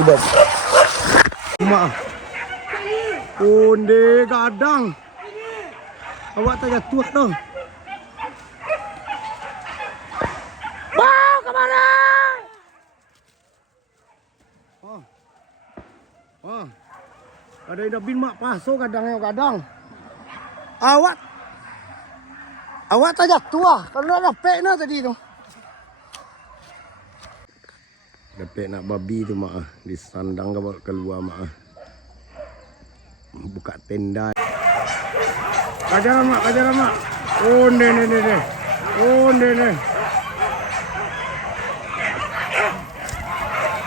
Sudah. Mak. Onde gadang. Awak tak jatuh tu. Bang, ke mana? Ada yang bin mak paso kadang. Awak tak jatuh kalau ada pek na tadi tu. Dapet nak babi tu mak disandang keluar mak. Buka tenda. Kajaran mak. Oh ne.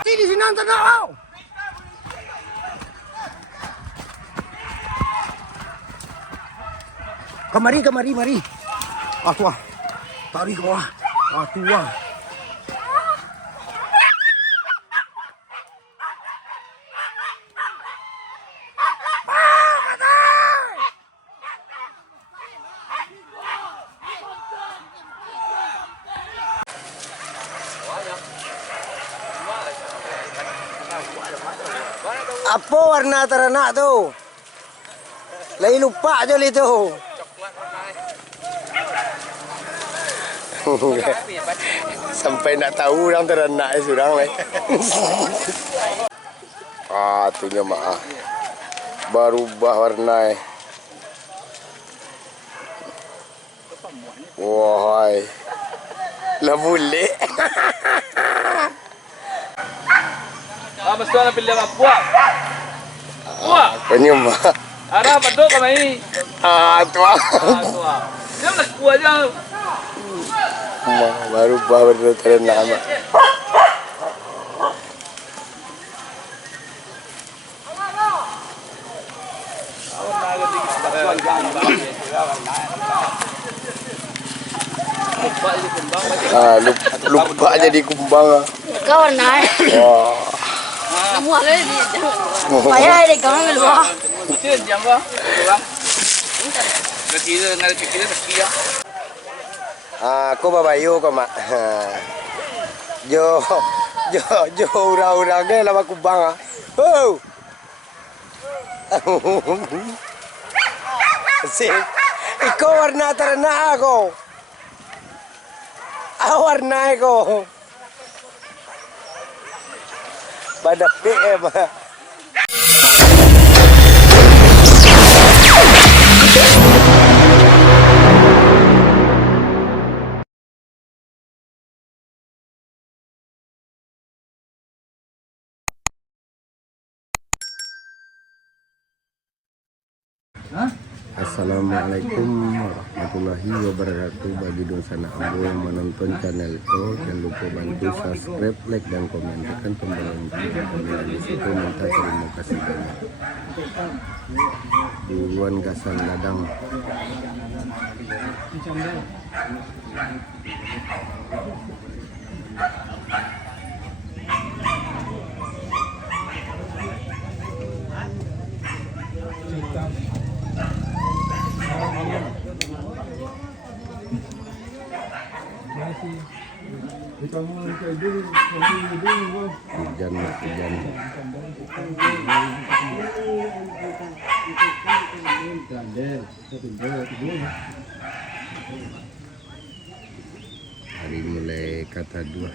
Di sini nanti kau. Kemari. Tua. Tarik ke bawah. Tua. Apa warna ternak tu? Lagi lupa je itu. Sampai nak tahu orang ternak surang lah. Tunya mak. Berubah warna. Wahai. Lah boleh. Mas tuan pilih apa buat? Buat. Punya mak. Arah betul kami. Tua. Jangan kuat aja. Baru bawa ternak mak. Lupa jadi kumbang. Kau naik. Wah. Kamu ada di. Payah ada kamu keluar. Mungkin jangan. Kira nggak pikirnya sekian. Aku babayu kok mak. Jo urang-urangnya lama kumbang. Oh. Sih. Iko warna ternak aku. Warna aku. Pada PM. Assalamualaikum warahmatullahi wabarakatuh. Bagi dosa nak yang menonton channel ko, jangan lupa bantu subscribe, like dan komen, tekan tombol lonceng. Di situ minta terima kasih banyak. Duluan gasan ladang. Hujan. Hari mulai kata 2.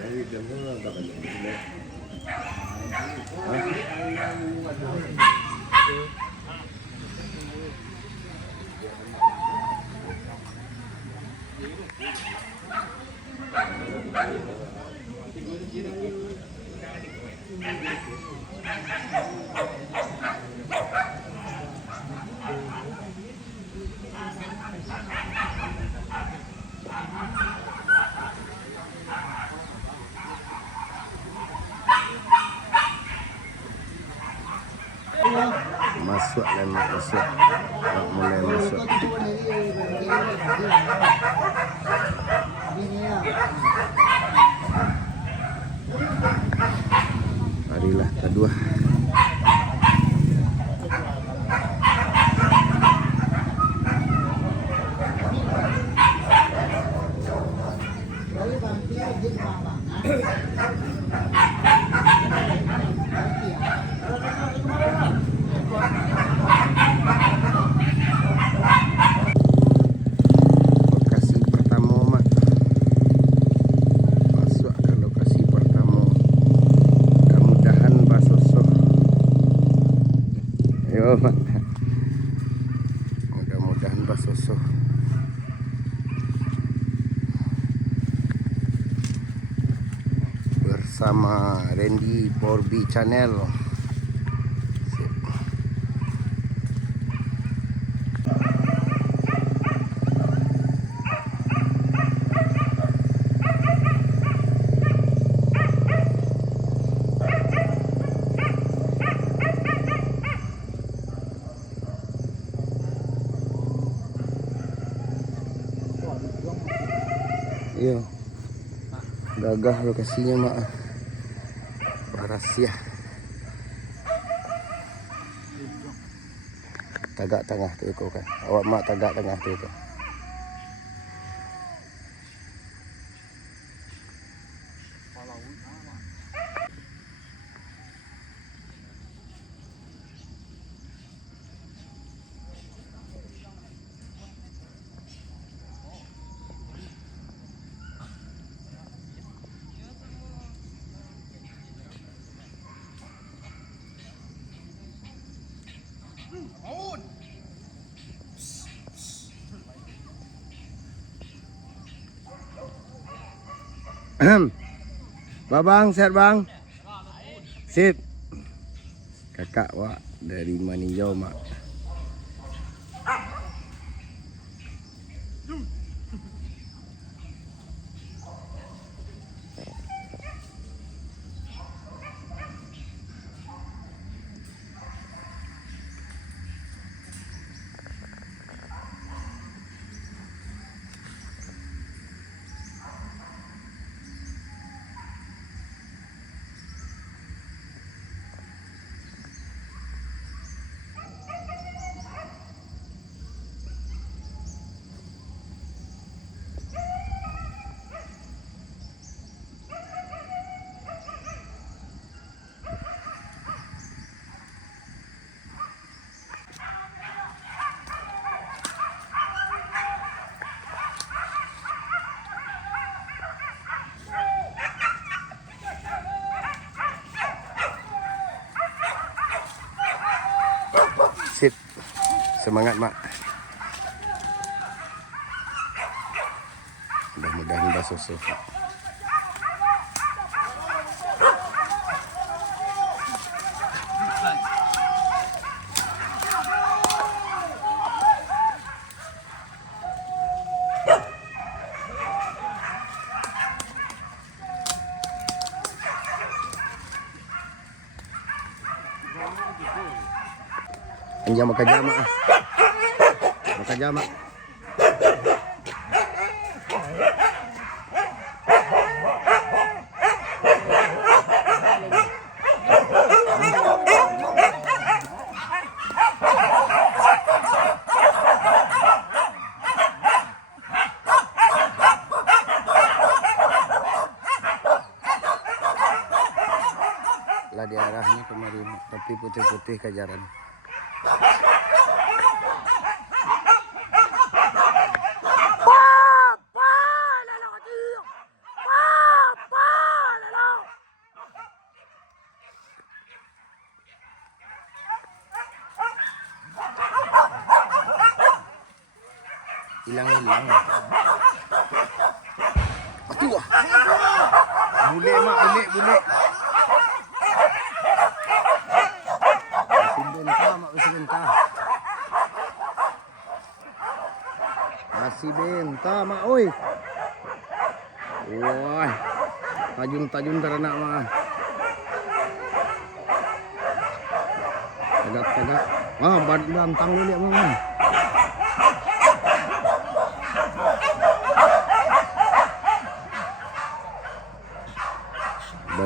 Masuk. Mulai masuk. Marilah kedua. Yo, Mak. Mudah-mudahan basuh. Bersama Randy Porbi Channel. Sip. Iya. Gagah lokasinya, Mak. Rahasia. Tagak tengah tu ikut kan. Awak mak tagak tengah tu ikut. Babang, sehat bang? Sip. Kakak wak dari Maninjau, Mak. Sip. Semangat, Mak. Mudah-mudahan basuh. Anjang makan jamak. Makan jamak. Lah di arahnya kemarin, tapi putih-putih kejaran. Hilang-hilang. Aduh. Bule, Mak, bule. Masih bentah, Masih bentah, Mak, oi. Wah. Tajun karena, Mak. Tegak. Wah, bantang dulu ya, Mak.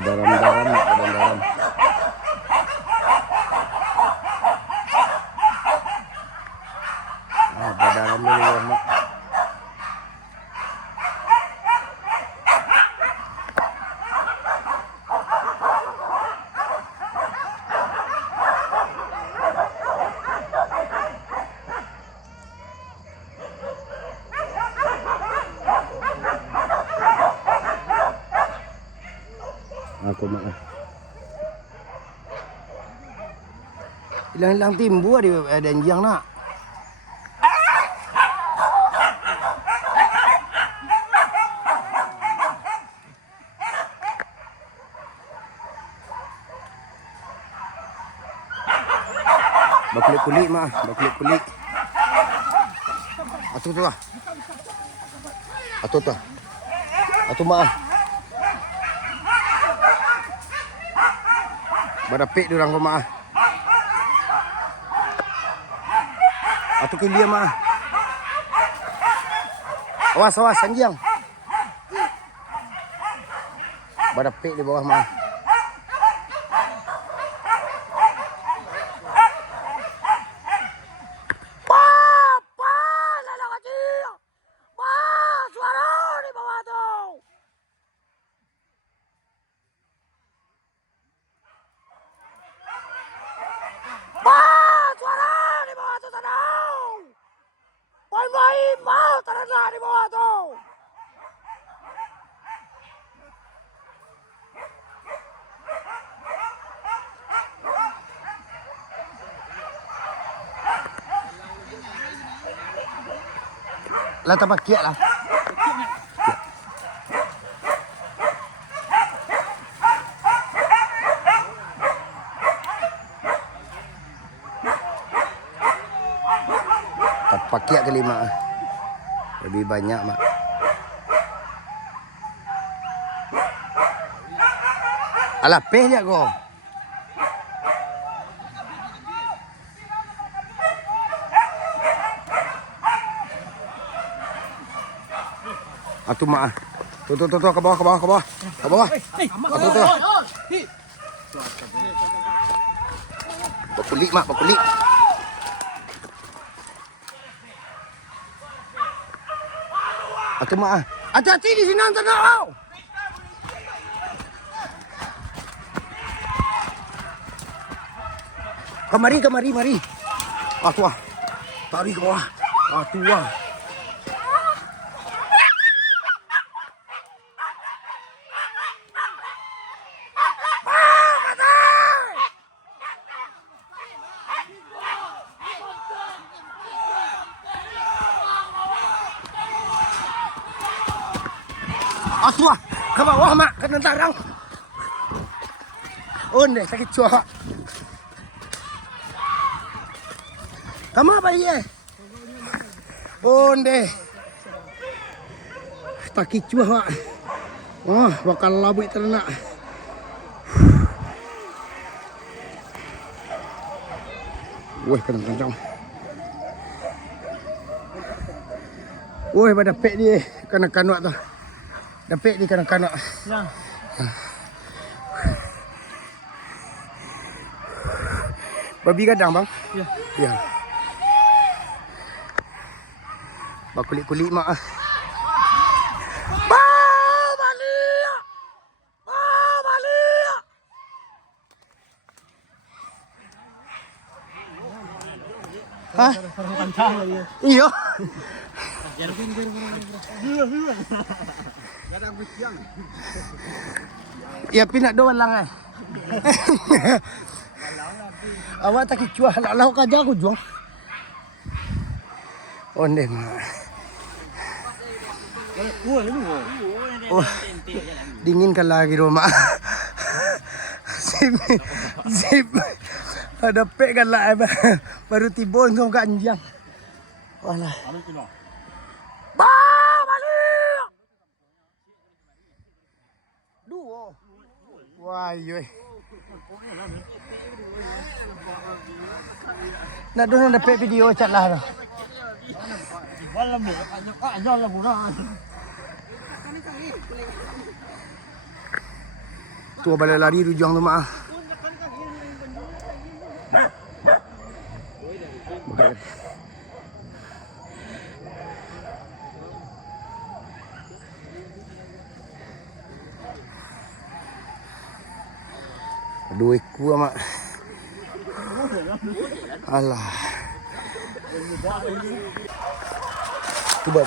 Daram. Daram dulu ya, Mak. Hilang-hilang timbu ada anjing nak. Bakulik-kulik mah, bakulik-kulik. Atu tu lah. Atu tu. Atu mah. Badapik dia orang rumah. Atu kilia mah. Awas awas anjing. Badapik di bawah mah. Lah tambah kiat lah. Pakai kelima. Lebih banyak mak. Alah peh dia kau. Atu mak. Tu ke bawah ke bawah ke bawah. Ke bawah. Atu tu. Bakulik mak, bakulik. Atu mak. Hati-hati di sini nanti kau. Kemari. Atu ah. Tarik ke bawah. Atu ah. Aswa, ke bawah mak, kena tarang. Oh ni sakit cuak. Kamu apa ye? Oh ni. Sakit cuak mak. Wah, bakal labuk ternak. Wah, kencang. Wah, pada pek dia kena kanak tu. Dapik di kanak-kanak. Ya. Babi gadang bang? Ya. Ya. Bakulik-kulik mak ah. Balik. Hah? Iya. Ya pinak doang lang eh. Awak tak kicuah lalau kaja aku jual. Onde mak. Oh, dinginkan lagi rumah. Sip. Ada pek kan lah baru tibon sama kanjang. Walah. Balik. Duo. Wah, yoi. Nak dono dapat video cat lah. Tua balik lari rujang tu mak. Dua ekor mak. Alah. Cuba.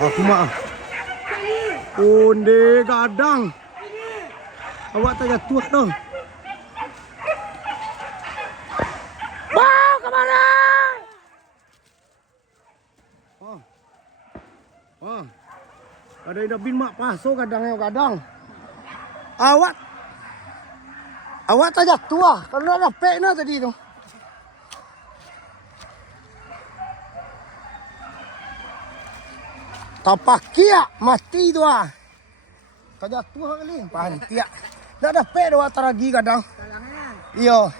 Aku mak. Onde gadang. Awak tak jatuh dong. Wah, kemana? Oh. Ada yang bin mak paso kadang. Awak tak jatuh ah. Kalau ada pekna tadi tu. Tapakia mati tu ah. Tak jatuh kali. Panti ah. Dah ada pek dua teragi kadang. Iya.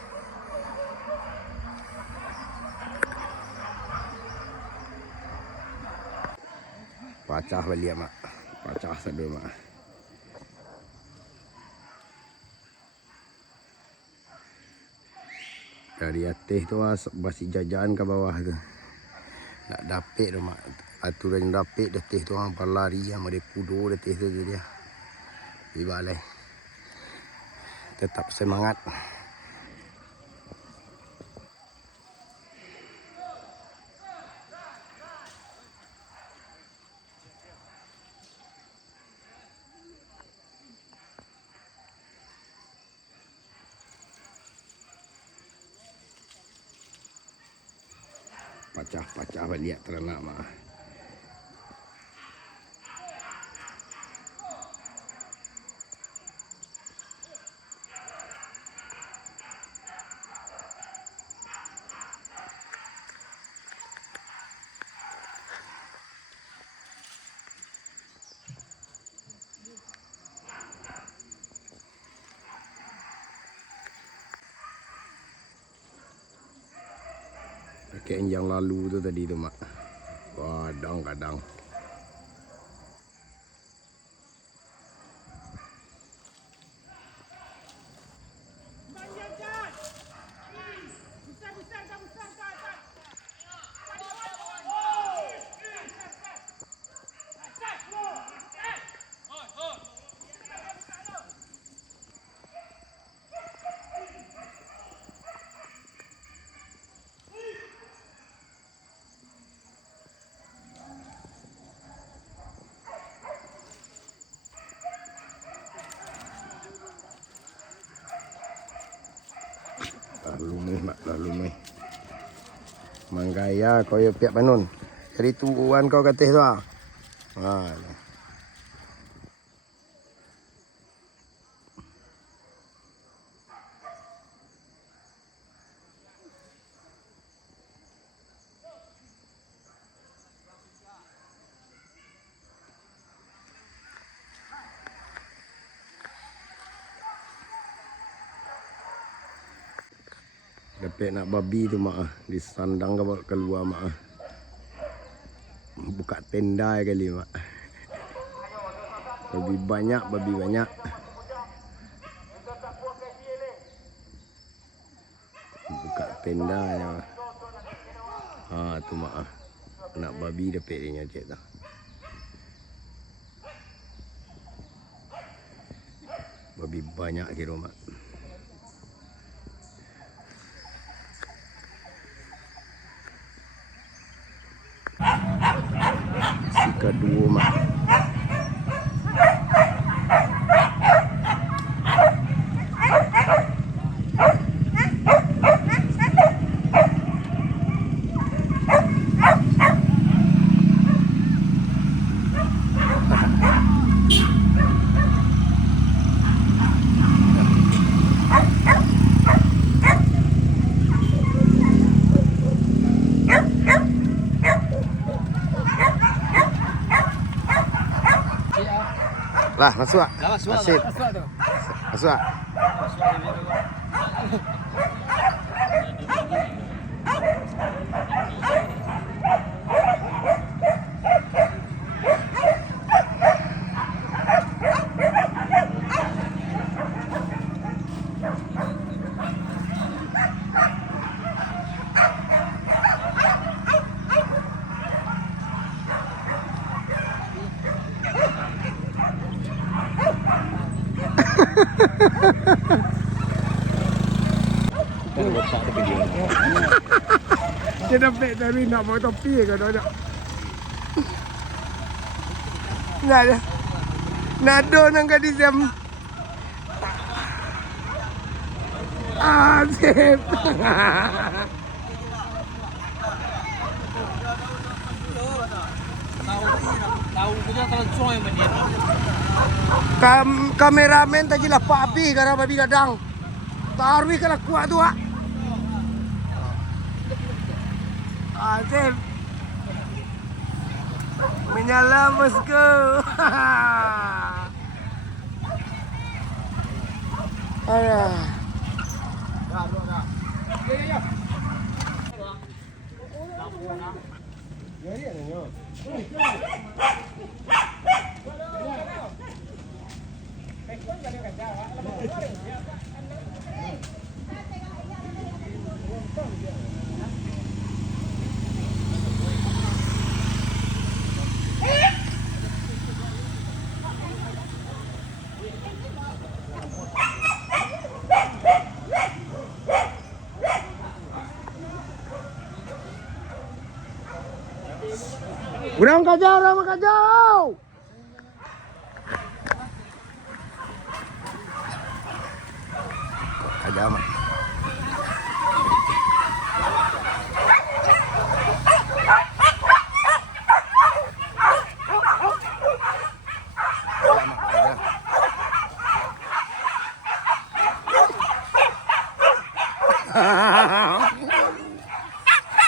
Pacah balik mak. Pacah sedul mak. Dari atas tu basi jajan ke bawah tu. Nak dapet tu mak. Aturan dapet detik tu orang berlari yang ada kudo detik tu dia. Di balai. Tetap semangat. Pacah-pacah balik ternak mah. Kayak yang lalu tu tadi tu mak. Kadang-kadang. Lumih mak lah lumih. Manggaya kau ya pihak panun. Jadi tuan kau kata tu ah. Ha. Dapat nak babi tu mak di sandang keluar mak. Buka tenda kali mak. Babi banyak. Buka tenda nya. Ha tu mak. Nak babi dapat dia cek dah. Babi banyak kira mak. Kedua mak. Lah, masuk ah. Masuk Masuk. Masuk ah. Dia dapat dari nak bawa topi ke dah. Nah dia. Nado ng gadis yang Asip. Kameramen tadi lah papi karena babi gadang. Tarwi kalau kuat tu ah. Asip. Menyala bosku. Aduh. Urang kajau, urang kajau. Kajau mah.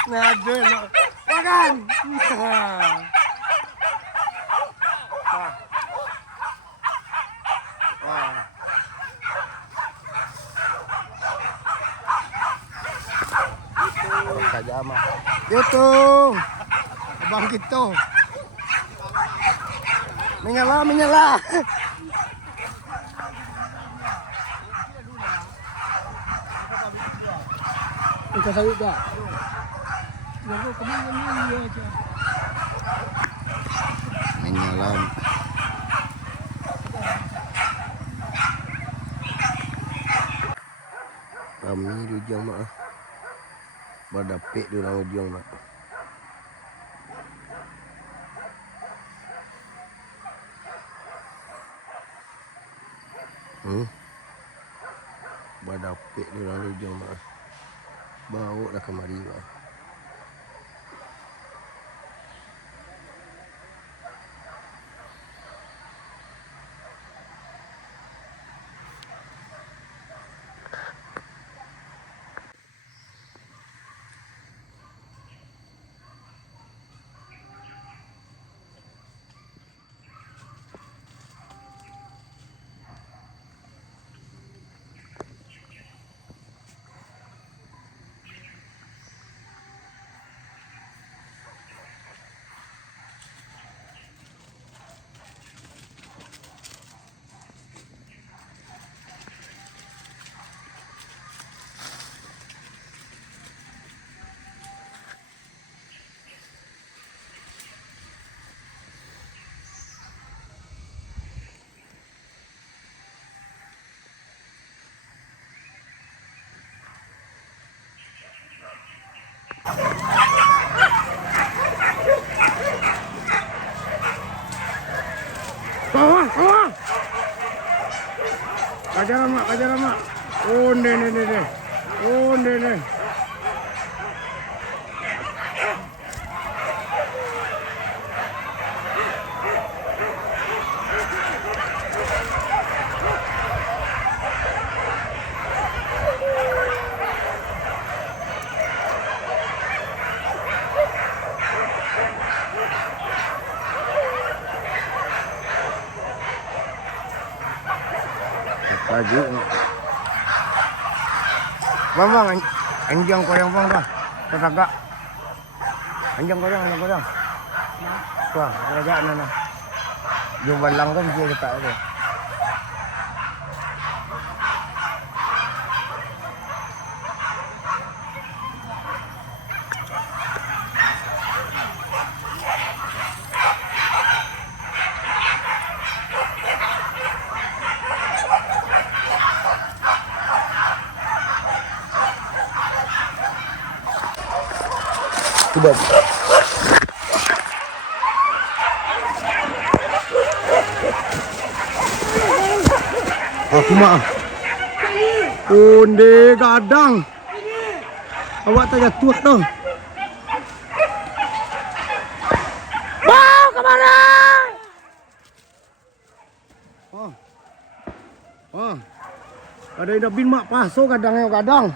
Nado lo. Makan. Saja mah. Itu abang gitu. Menyala, menyala. Kita sawit dah. Menyala. Kami di jamaah. Badapik di orang ujung mak. Badapik di orang ujung mak. Bau dah kemari mak. Kajaran mak. Oh, ne. Oh, ne. Pagi. Bang, anjang koyang bang dah. Tetagak. Anjang koyang. Wah, tetagak nana. Jumpa lang kan dia letak tu. Sudah. Aku mah. Onde gadang. Awak tak jatuh dong. Wow, kemana? Oh. Ada yang bin mak paso kadang kadang.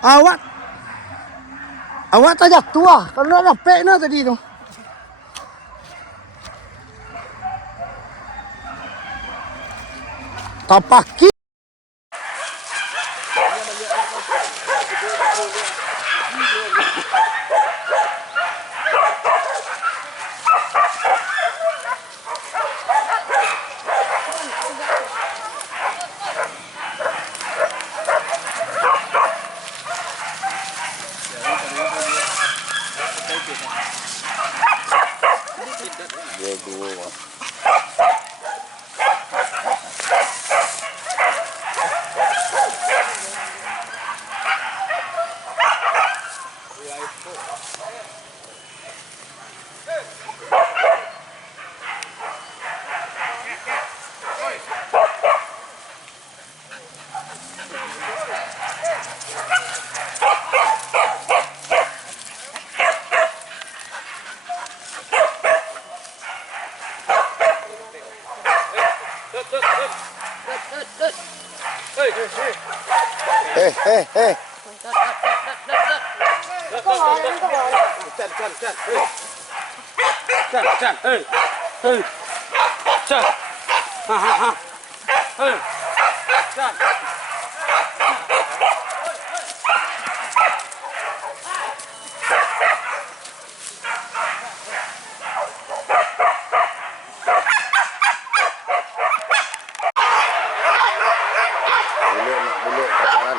Awak tak jatuh karena ada pekna tadi tu. Tapaki. Hei. Boleh pacaran.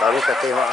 Tapi kata mak.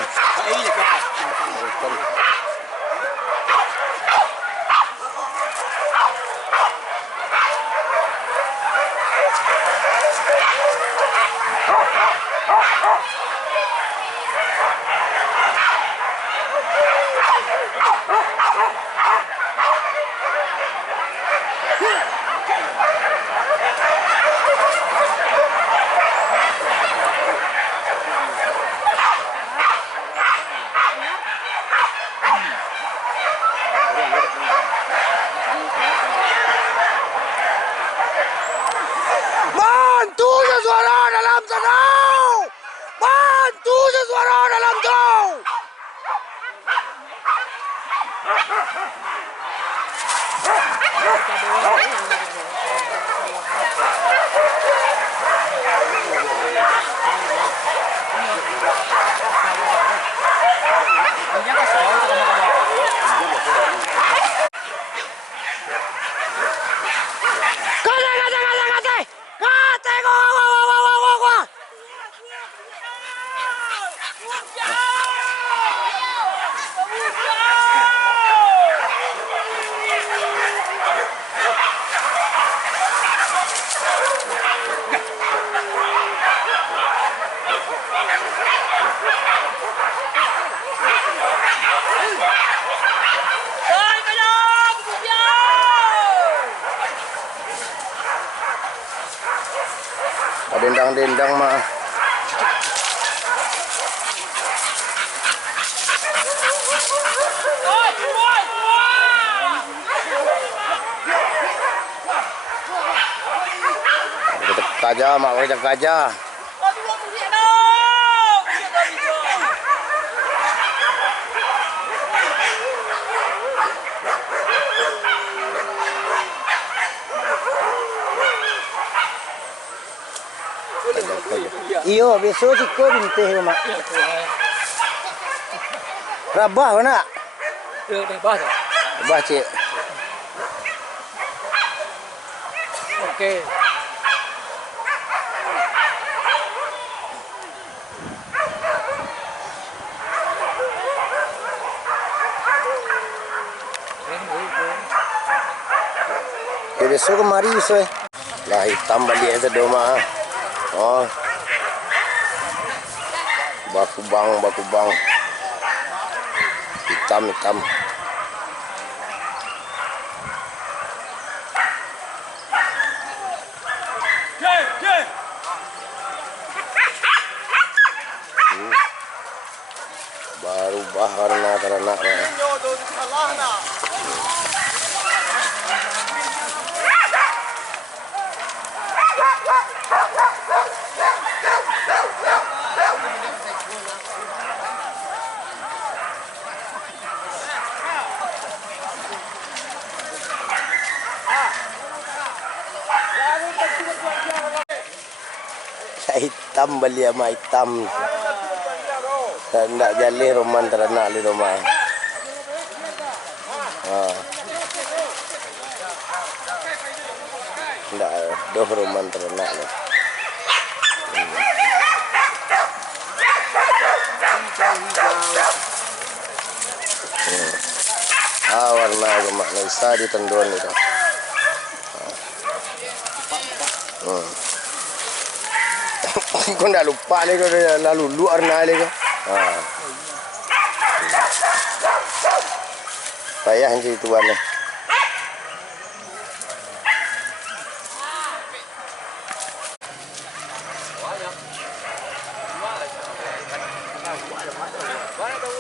Bantu suara dalam sana. Bantu suara dalam jauh. Dendang-dendang mah. Gajah mak, gajah. Iyo, besok siko bintih mak. Rabah mana? Rabah tak? Rabah cik. Okey. Besok kemari besok. Lah hitam balik sa doma. Oh. Bakubang. Hitam. Baru warna teranak. Hitam beli sama hitam. Tidak jalih roman teranak di rumah. Tidak doh roman teranak ni. Warna gemak Naisa di tenduan itu. Kau dah lupa ni kau dah lalu luar nak ni kau. Payah macam itu warna.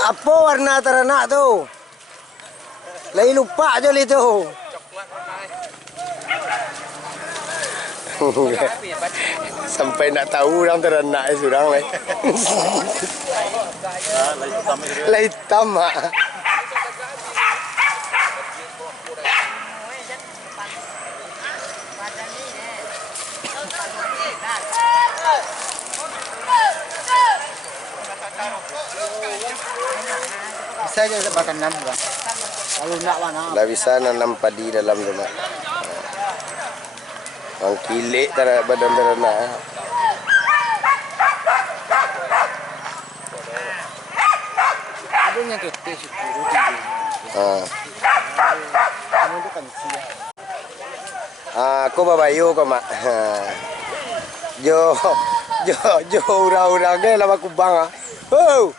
Apa warna teranak tu? Lagi lupa je itu. Sampai nak tahu orang teranak surang lai. Lah hitam mak. Bisa aja sebab tanam bang. Kalau nak mana? Lah bisa nanam padi dalam rumah. Ang kilik tara badan teranak. Ada yang kete sepuluh tiga. Kamu tu kan siap. Aku babayu ko mak. Jo ura-ura ke lama kubang. Oh.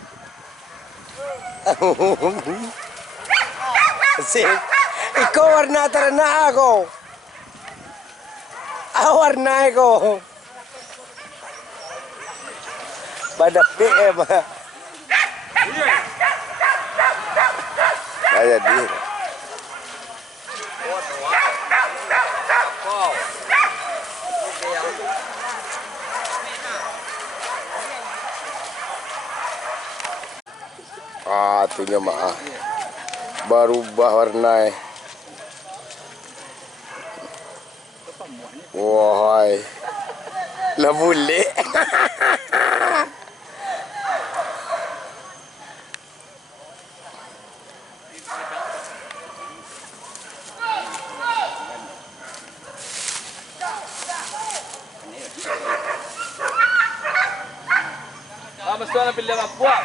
Sip. Iko warna teranak ako. Warna ko. Pada PM. Ayah dia. Itunya maaf. Berubah warna. Wahai. Lah boleh. Mesti nak pilih apa buat?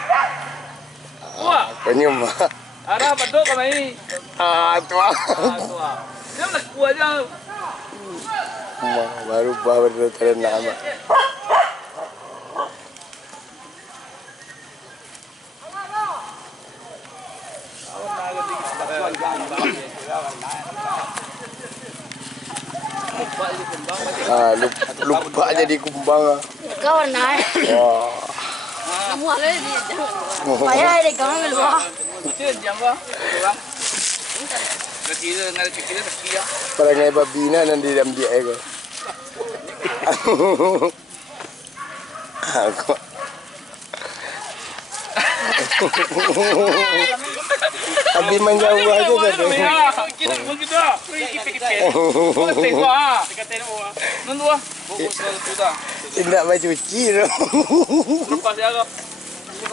Buat. Penyum. Ada apa tu kau ini? Tua. Tua. Dia nak kuat je. Baru bawa teranak mak. Lupa jadi kumbang. Kau warna. Wah. Semua le ni. Payah dek kau luar. Itu jam apa? Kecil kecil. Perangai babina nanti dalam dia ego. Aku. Abi menjauh aja tadi. Kita kita. Tengok Nundua. Buku sudah. Tidak mau cuci. Lepas dia